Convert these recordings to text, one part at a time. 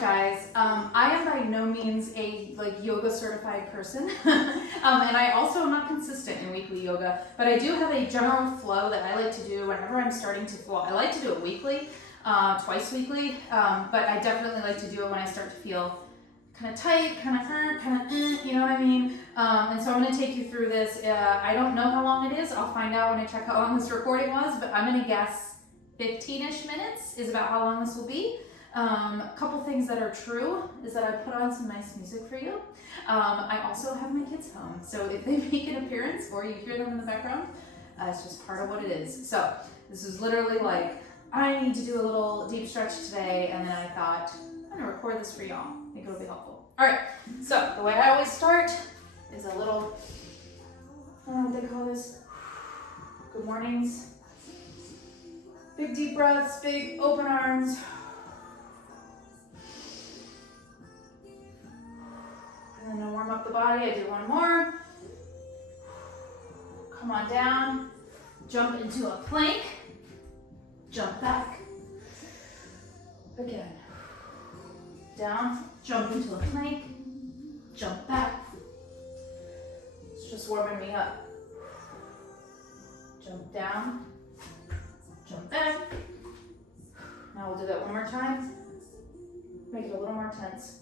guys. I am by no means a yoga certified person, and I also am not consistent in weekly yoga. But I do have a general flow that I like to do whenever I'm starting to flow. I like to do it weekly, twice weekly, but I definitely like to do it when I start to feel kind of tight, kind of hurt, kind of, you know what I mean? And so I'm going to take you through this. I don't know how long it is. I'll find out when I check how long this recording was, but I'm going to guess 15-ish minutes is about how long this will be. A couple things that are true is that I put on some nice music for you. I also have my kids home, so if they make an appearance or you hear them in the background, it's just part of what it is. So this is literally like, I need to do a little deep stretch today, and then I thought, I'm gonna record this for y'all. I think it'll be helpful. All right, so the way I always start is a little, I don't know what they call this, good mornings. Big deep breaths, big open arms. And then to warm up the body, I do one more. Come on down, jump into a plank, jump back. Again. Down, jump into a plank, jump back. It's just warming me up. Jump down, jump back. Now we'll do that one more time. Make it a little more tense.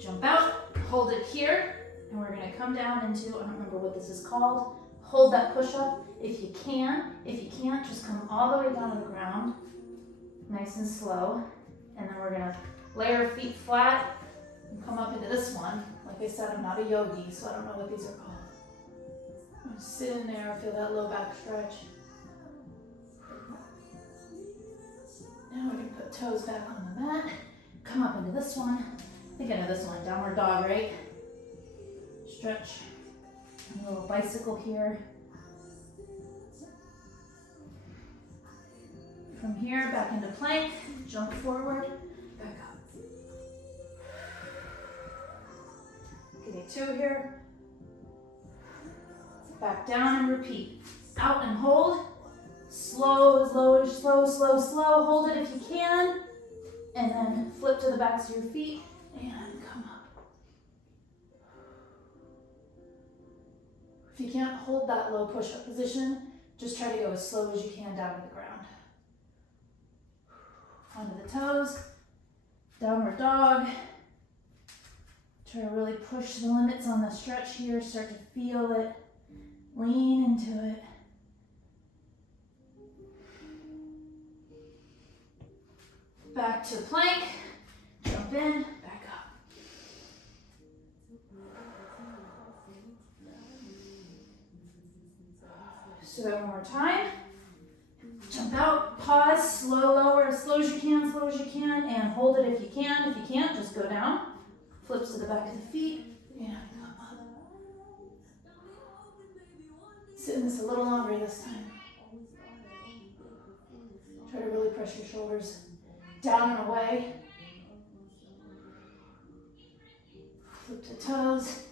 Jump out, hold it here, and we're gonna come down into, I don't remember what this is called, hold that push-up if you can. If you can't, just come all the way down to the ground, nice and slow. And then we're gonna lay our feet flat and come up into this one. Like I said, I'm not a yogi, so I don't know what these are called. I'm just sit in there, feel that low back stretch. Now we're gonna put toes back on the mat. Come up into this one. I think I know this one, downward dog, right? Stretch. A little bicycle here. From here, back into plank, jump forward, back up. Give me two here. Back down and repeat. Out and hold. Slow, slow, slow, slow, slow. Hold it if you can. And then flip to the backs of your feet and come up. If you can't hold that low push-up position, just try to go as slow as you can down to the ground. Onto the toes, downward dog. Try to really push the limits on the stretch here, start to feel it, lean into it. Back to plank, jump in, back up. So that one more time. Jump out, pause, slow, lower, as slow as you can, and hold it if you can. If you can't, just go down. Flips to the back of the feet, and come up. Sit in this a little longer this time. Try to really press your shoulders down and away. Flip to toes,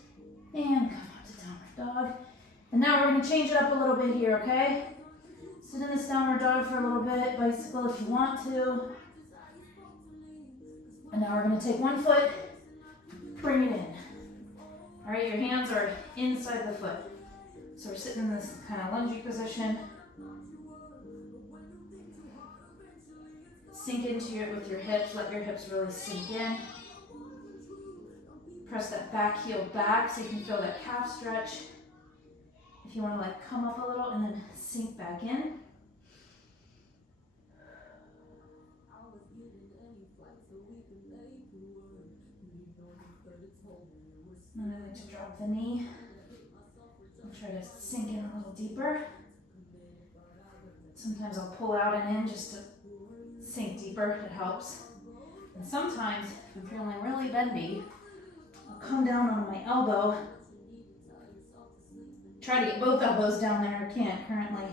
and come up to downward dog. And now we're going to change it up a little bit here, okay? Sit in this downward dog for a little bit, bicycle if you want to. And now we're gonna take one foot, bring it in. All right, your hands are inside the foot. So we're sitting in this kind of lungy position. Sink into it with your hips, let your hips really sink in. Press that back heel back so you can feel that calf stretch. If you want to like come up a little and then sink back in. And I like to drop the knee. I'll try to sink in a little deeper. Sometimes I'll pull out and in just to sink deeper, it helps. And sometimes if I'm feeling really bendy, I'll come down on my elbow. Try to get both elbows down there. I can't currently.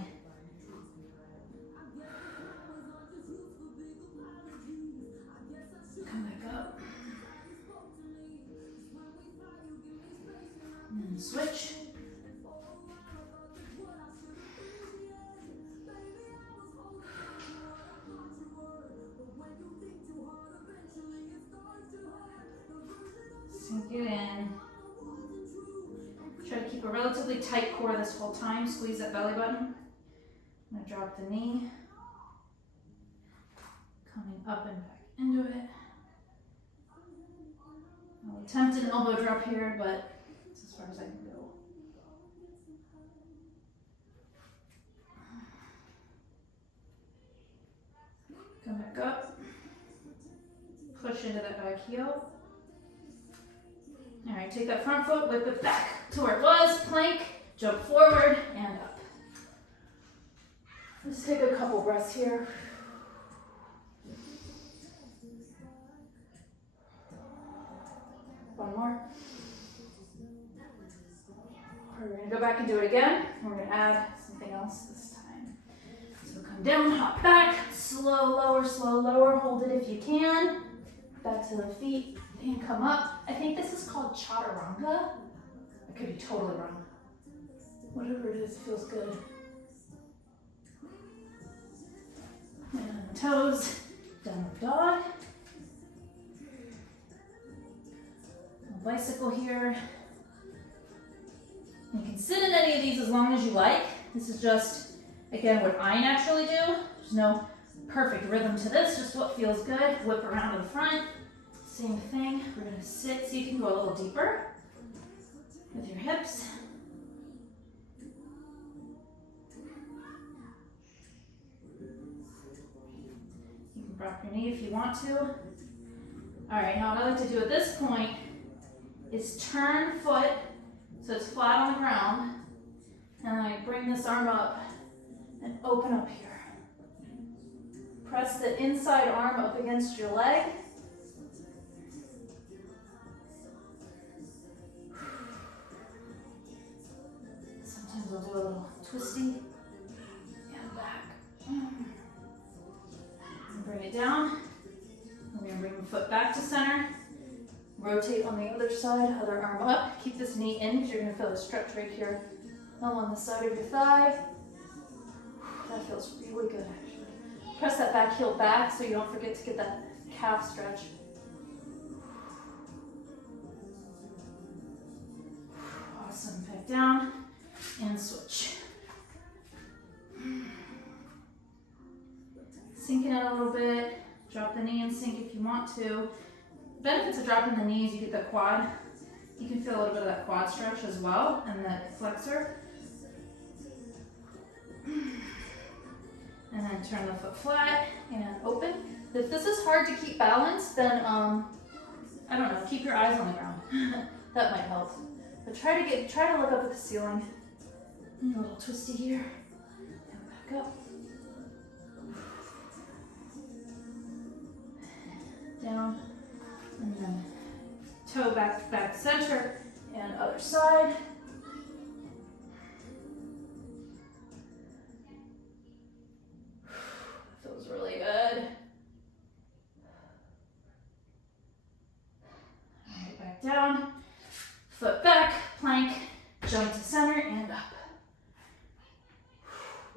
Come back up. And then switch. Sink it in. Try to keep a relatively tight core this whole time. Squeeze that belly button. I'm going to drop the knee. Coming up and back into it. I'll attempt an elbow drop here, but it's as far as I can go. Come back up. Push into that back heel. All right, take that front foot, whip it back to where it was, plank, jump forward and up. Let's take a couple breaths here. One more. We're gonna go back and do it again. We're gonna add something else this time. So come down, hop back, slow lower, hold it if you can. Back to the feet and come up. I think this is called chaturanga. I could be totally wrong. Whatever it is, feels good. And on the toes, downward dog. A bicycle here. You can sit in any of these as long as you like. This is just, again, what I naturally do. There's no perfect rhythm to this, just what feels good. Whip around to the front. Same thing. We're going to sit so you can go a little deeper with your hips. You can drop your knee if you want to. All right, now what I like to do at this point is turn foot so it's flat on the ground, and then I bring this arm up and open up here. Press the inside arm up against your leg. Sometimes I'll do a little twisty and back. And bring it down. We're going to bring the foot back to center. Rotate on the other side, other arm up. Keep this knee in because you're going to feel a stretch right here along the side of your thigh. That feels really good, actually. Press that back heel back so you don't forget to get that calf stretch. Awesome. Back down and switch. Sink it in a little bit. Drop the knee and sink if you want to. Benefits of dropping the knees, you get the quad. You can feel a little bit of that quad stretch as well, and that flexor. And then turn the foot flat and open. If this is hard to keep balanced, then I don't know, keep your eyes on the ground. That might help. But try to look up at the ceiling. A little twisty here. And back up. Down. And then toe back center and other side. Feels really good. All right, back down. Foot back, plank, jump to center and up.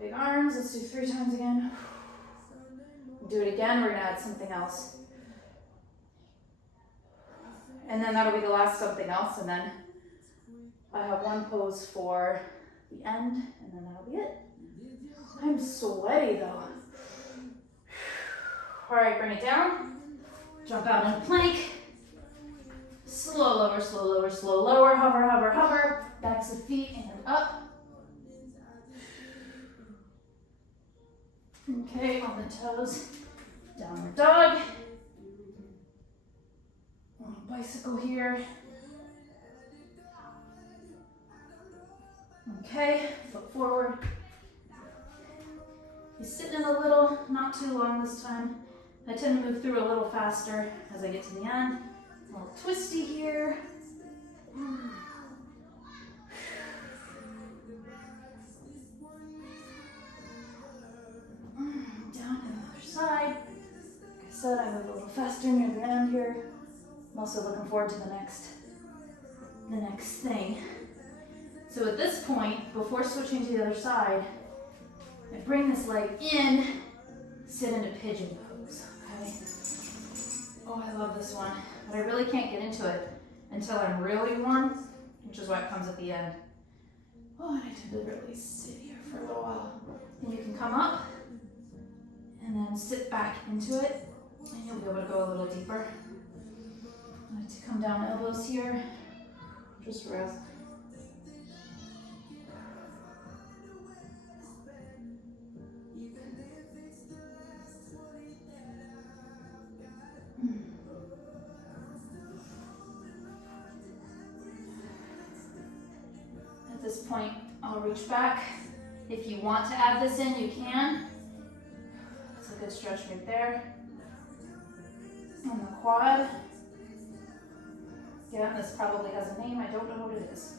Big arms, let's do 3 times again. Do it again, we're gonna add something else. And then that'll be the last something else, and then I have one pose for the end, and then that'll be it. I'm sweaty though. All right, bring it down. Jump out in a plank. Slow lower, hover. Backs of feet and up. Okay, on the toes. Downward dog. Bicycle here. Okay, foot forward. You're sitting in a little, not too long this time. I tend to move through a little faster as I get to the end. A little twisty here. Down to the other side. Like I said, I move a little faster near the end here. I'm also looking forward to the next thing. So at this point, before switching to the other side, I bring this leg in, sit into pigeon pose, okay? Oh, I love this one, but I really can't get into it until I'm really warm, which is what comes at the end. Oh, and I tend to really sit here for a little while. And you can come up and then sit back into it, and you'll be able to go a little deeper. I like to come down elbows here, just rest. At this point, I'll reach back. If you want to add this in, you can. That's a good stretch right there. On the quad. Yeah, this probably has a name. I don't know what it is.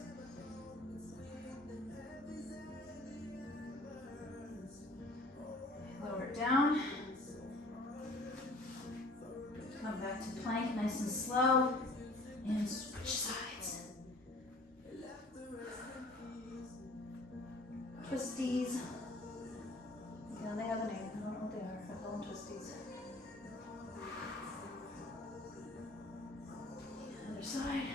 Lower it down. Come back to plank, nice and slow. And switch sides. Twisties. Yeah, they have a name. I don't know what they are. I call them twisties. Other side.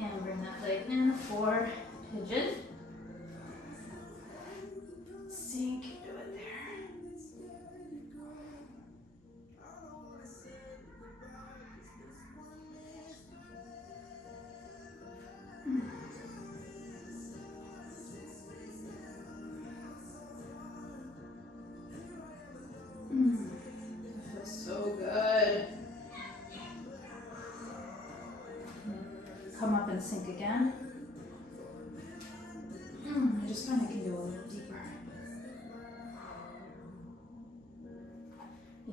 And bring that leg in for pigeon. Sink into it there. That feels so good. Come up and sink again. I just find I can go a little deeper.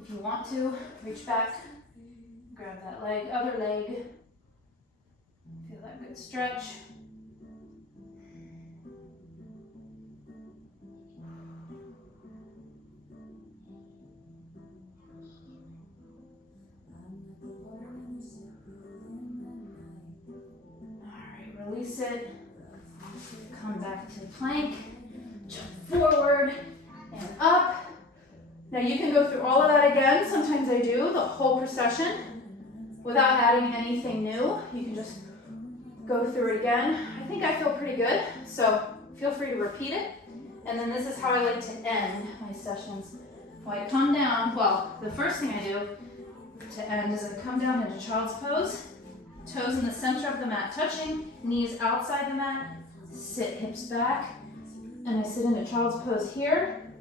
If you want to, reach back, grab that leg, other leg. Feel that good stretch. Release it, come back to plank, jump forward and up. Now you can go through all of that again. Sometimes I do the whole procession without adding anything new. You can just go through it again. I think I feel pretty good, so feel free to repeat it. And then this is how I like to end my sessions. When I come down, well, the first thing I do to end is I come down into child's pose. Toes in the center of the mat touching, knees outside the mat, sit hips back, and I sit into child's pose here.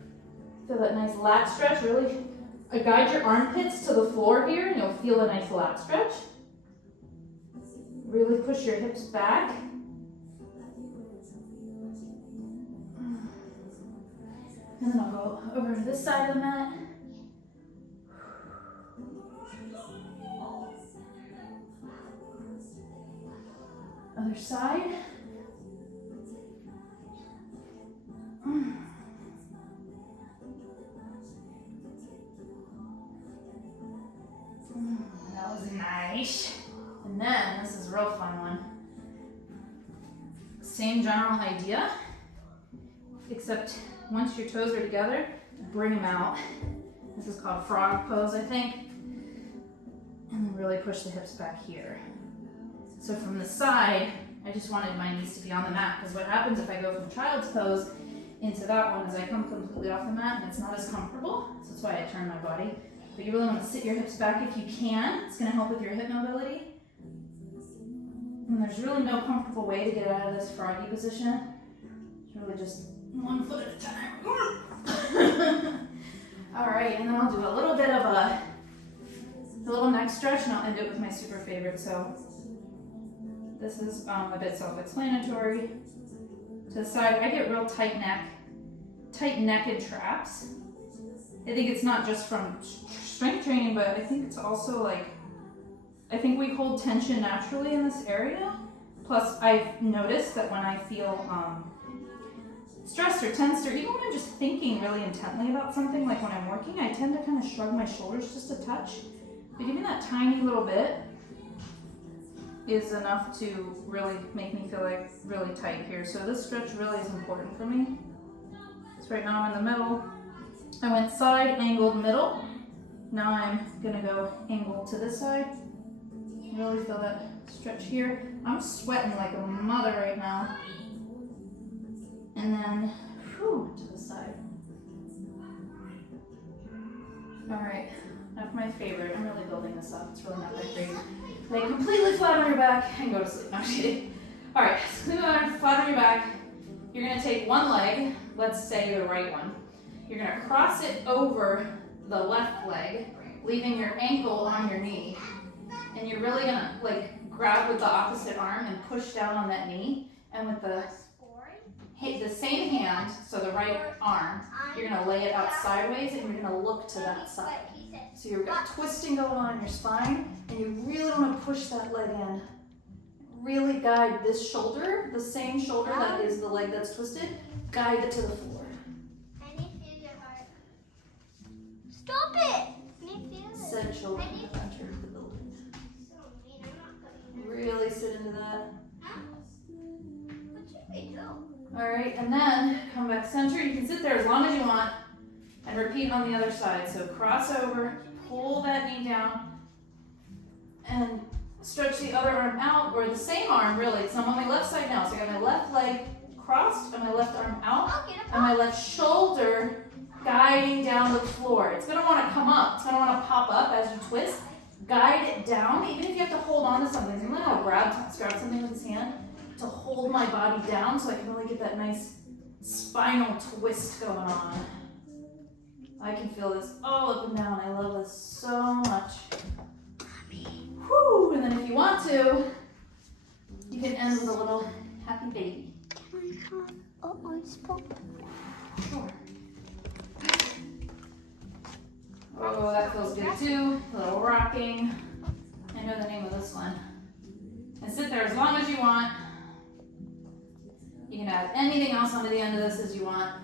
Feel that nice lat stretch, really guide your armpits to the floor here and you'll feel a nice lat stretch. Really push your hips back. And then I'll go over to this side of the mat. Other side. That was nice. And then, this is a real fun one. Same general idea, except once your toes are together, bring them out. This is called frog pose, I think. And then really push the hips back here. So from the side, I just wanted my knees to be on the mat, because what happens if I go from child's pose into that one is I come completely off the mat and it's not as comfortable. So that's why I turn my body. But you really want to sit your hips back if you can. It's going to help with your hip mobility. And there's really no comfortable way to get out of this froggy position. It's really just one foot at a time. All right, and then I'll do a little bit of a little neck stretch, and I'll end it with my super favorite. So this is a bit self-explanatory. To the side, I get real tight necked traps. I think it's not just from strength training, but I think it's also like, I think we hold tension naturally in this area. Plus, I've noticed that when I feel stressed or tensed, or even when I'm just thinking really intently about something, like when I'm working, I tend to kind of shrug my shoulders just a touch. But even that tiny little bit is enough to really make me feel like really tight here. So this stretch really is important for me. So right now I'm in the middle. I went side, angled, middle. Now I'm gonna go angle to this side. Really feel that stretch here. I'm sweating like a mother right now. And then, whew, to the side. All right, that's my favorite. I'm really building this up. It's really not that great. Lay completely flat on your back and go to sleep. No, I'm kidding. All right, so flat on your back. You're gonna take one leg, let's say the right one. You're gonna cross it over the left leg, leaving your ankle on your knee. And you're really gonna like grab with the opposite arm and push down on that knee. And with the same hand, so the right arm, you're gonna lay it out sideways and you're gonna look to that side. So you've got twisting going on in your spine, and you really wanna push that leg in. Really guide this shoulder, the same shoulder that is the leg that's twisted, guide it to the floor. Stop it! Said shoulder in the center of the building. Really sit into that. What should we do? All right, and then come back center. You can sit there as long as you want and repeat on the other side. So cross over, pull that knee down, and stretch the other arm out, or the same arm really. So I'm on my left side now. So I got my left leg crossed and my left arm out, and my left shoulder guiding down the floor. It's gonna wanna come up. It's gonna wanna pop up as you twist. Guide it down, even if you have to hold on to something. I'm gonna grab something with his hand to hold my body down so I can really get that nice spinal twist going on. I can feel this all up and down. I love this so much. Whew, and then if you want to, you can end with a little happy baby. Can I have an ice pop? Sure. Oh, that feels good too. A little rocking. I know the name of this one. And sit there as long as you want. You can add anything else onto the end of this as you want.